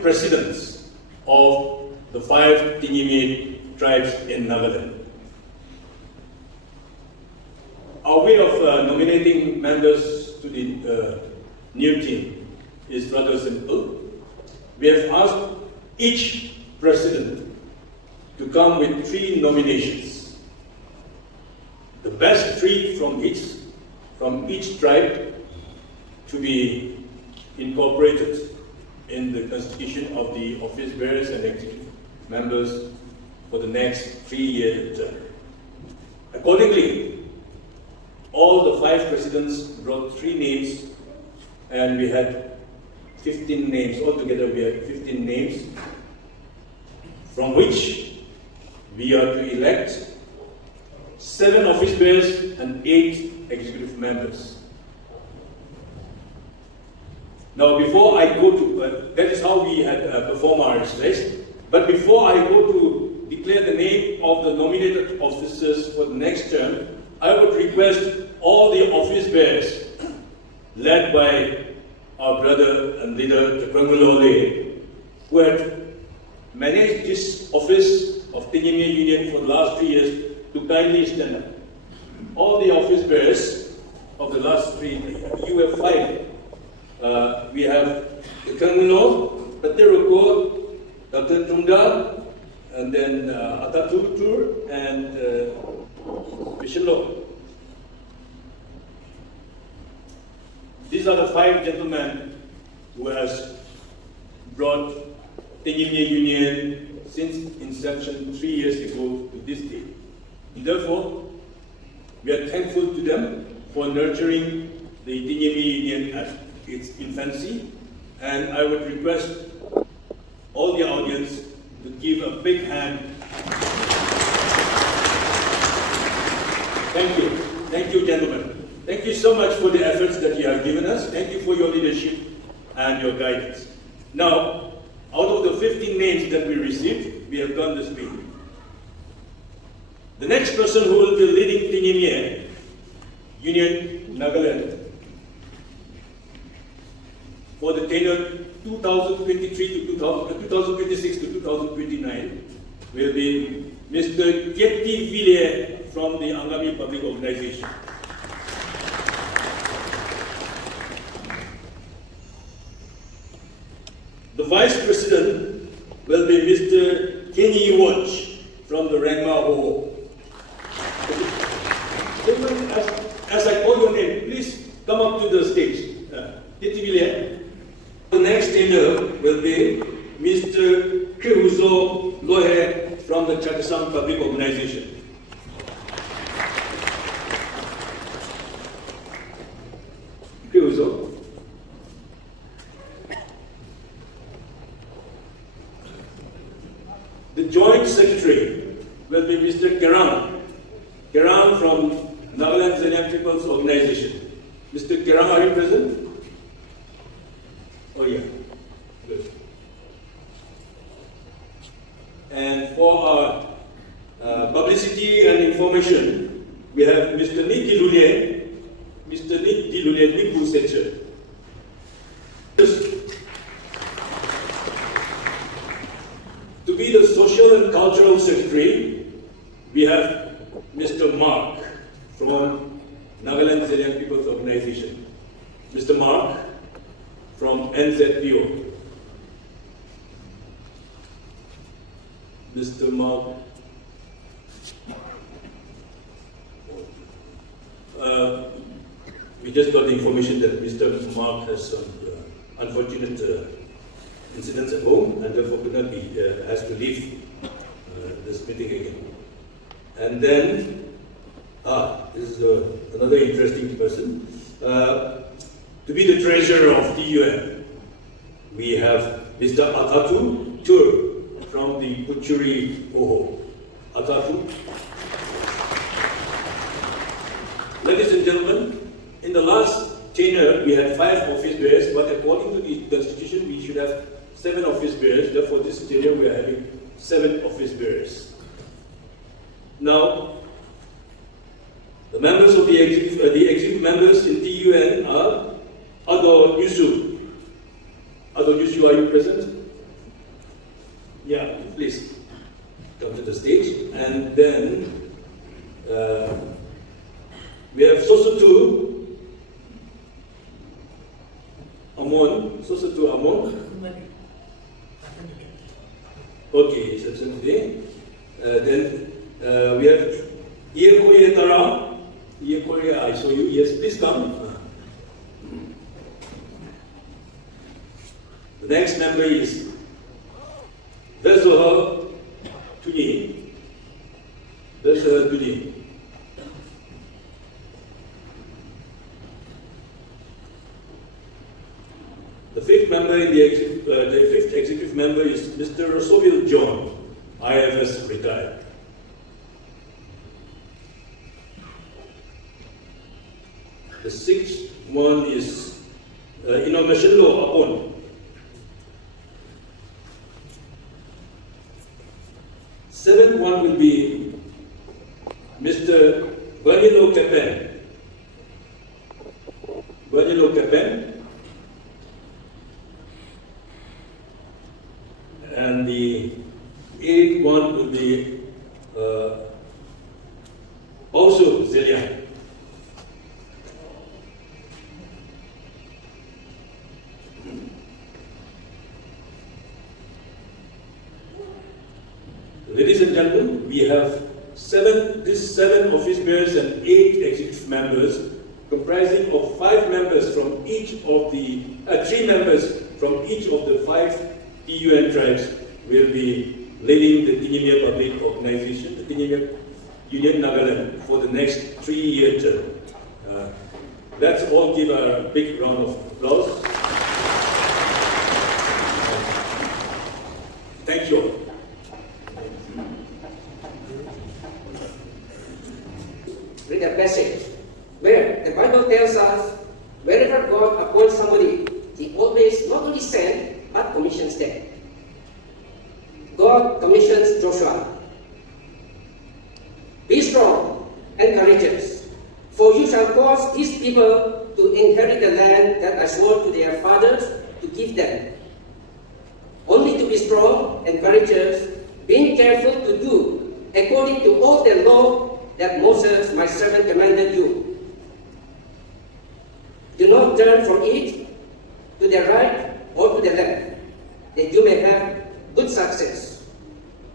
5 presidents of the 5 Tingimi tribes in Nagaland. Our way of nominating members to the new team is rather simple. We have asked each president to come with 3 nominations. The best 3 from each tribe to be incorporated in the constitution of the office bearers and executive members for the next 3-year term. Accordingly, all the 5 presidents brought 3 names, and we had 15 names. Altogether, we had 15 names, from which we are to elect 7 office bearers and 8 executive members. Now, before I go to, that is how we had performed our exercise. But before I go to declare the name of the nominated officers for the next term, I would request all the office bearers, led by our brother and leader, Tekwengu, who had managed this office of Tingimi Union for the last 3 years, to kindly stand up. All the office bearers of the last 3, you have 5. We have Tekwengu, Pateroko, Dr. Tungga, and then Ataturk and Vishalo. These are the 5 gentlemen who has brought Tingimi Union since inception 3 years ago to this day. And therefore, we are thankful to them for nurturing the Tingimi Union at its infancy, and I would request all the audience to give a big hand. Thank you, gentlemen. Thank you so much for the efforts that you have given us. Thank you for your leadership and your guidance. Now, out of the 15 names that we received, we have done this way. The next person who will be leading Tingimi Union Nagaland for the tenure 2023 to 2026 to 2029 will be Mr. Kieti Villiers from the Angami Public Organization. The Vice President will be Mr. Kenny Watch from the Rangma Ho. As I call your name, please come up to the stage. Kieti Villiers. The next tenure will be Mr. Krihuzo Lohe from the Chakhesang Public Organization. Krihuzo. The Joint Secretary will be Mr. Kerang. Kerang from Nagaland Zalian People's Organization. Mr. Kerang, are you present? Oh yeah, good. And for our publicity and information, we have Mr. Nick Dilulien, Nipu Secher. To be the Social and Cultural Secretary, we have Mr. Mark from Nagaland Zalian People's Organization. Mr. Mark from NZPO. Mr. Mark. We just got the information that Mr. Mark has some unfortunate incidents at home, and therefore could not be, has to leave this meeting again. And then, this is another interesting person. To be the treasurer of TUN, we have Mr. Atatu Tur from the Puchuri Oho. Atatu. Ladies and gentlemen, in the last tenure we had 5 office bearers, but according to the constitution we should have 7 office bearers. Therefore, this tenure we are having 7 office bearers. Now, the members of the executive members in TUN are Ado Yusu. Ado Yusu, are you present? Yeah, please come to the stage. And then we have Sosutu Amon. Sosutu Amon. Okay, it's absent today. Then we have Iye Korea Tara. Iye Korea, I saw you. Yes, please come. The next member is Vesoha Tuni. Vesoha Tuni. The fifth member in the fifth executive member is Mr. Sovil John, IFS retired. The sixth one is Inomashilo Apon. Seventh one will be Mr. Banilo Kepen. Banilo Kepen. And the eighth one will be also Zelian. Ladies and gentlemen, we have seven office bearers and 8 executive members, comprising of 5 members from each of the 3 members from each of the 5 TUN tribes will be leading the Tinimia Public Organization, the Tinimia Union Nagaland, for the next 3-year term. Let's all give a big round of applause. Thank you all. Read a passage where the Bible tells us wherever God appoints somebody, He always not only sends but commissions them. God commissions Joshua. Be strong and courageous, for you shall cause these people to inherit the land that I swore to their fathers to give them. Only to be strong and courageous, being careful to do according to all the law that Moses my servant commanded you. Do not turn from it to the right or to the left, that you may have good success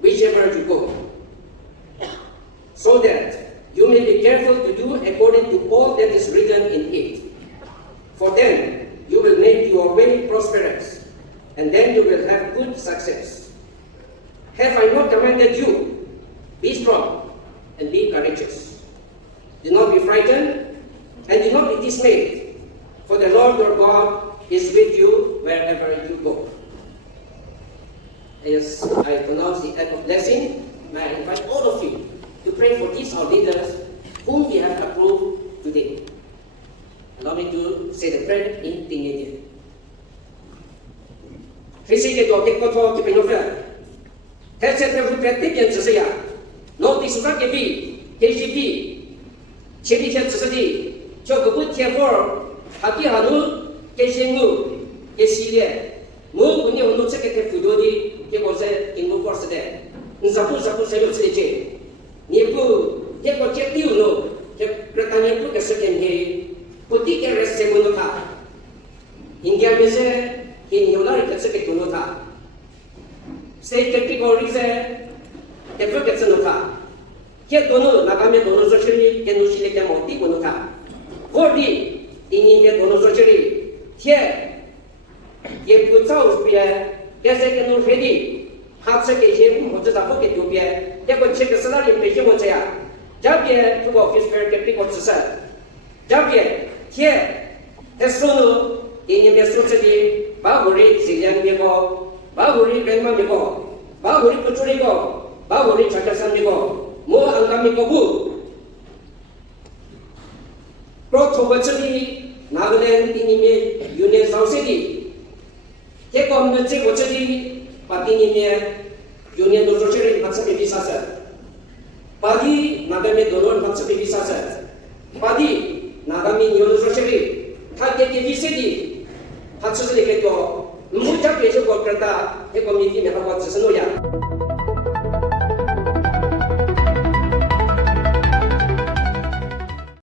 whichever you go, so that you may be careful to do according to all that is written in it. For then you will make your way prosperous, and then you will have good success. Have I not commanded you? Be strong and be courageous. Do not be frightened, and do not be dismayed, for the Lord your God is with you wherever you go. As I pronounce the act of blessing, may I invite all of you to pray for these our leaders whom we have approved today. Allow me to say the prayer in Tingadian. Christi ke doke koto ke pinofra. Terse prevu pretipian tsaya. No tisuka ke bi, KGB. Chebi ke tsadi. Chogobu tiavor. Happy hanu ke shingu ke silie. Mu kunye unu tseke ke fudodi ke goze ingu force de. Nzapu sayo tsije. Nieku ke ko ke tiuno ke pratanya pu ke sekenge. Puti ke rese gunuta. India mese in Yolari Katsaki Gunuta. State categories ke ke tsunuta. Ke dono nagame dono zochiri ke nushile ke moti gunuta. Gori ini ke dono zochiri. Tie ye putsau spia ke se ke nu redi. Hatse ke je mo tsa ko ke tubia. Ke ko che ke salari pe je mo tsaya. Jabye to office per ke ko tsa. Jabye tie esono ini be sochiri Bahuri Silian Miko, Bahuri Brahma Miko, Bahuri Puturiko, Bahuri Chakasan Miko, Mo Angamiko Bu. Protobachari, Nagaland Inime, Union South City. Take on the Chekochari, Patinime, Union Dozochari, Matsapi Visasa. Padi, Nagame Doron, Matsapi Visasa. Padi, Nagami Yodozochari, Taketi Visiti. Hatsuke to Muja 别修国格的，结果米地面和我只是诺亚。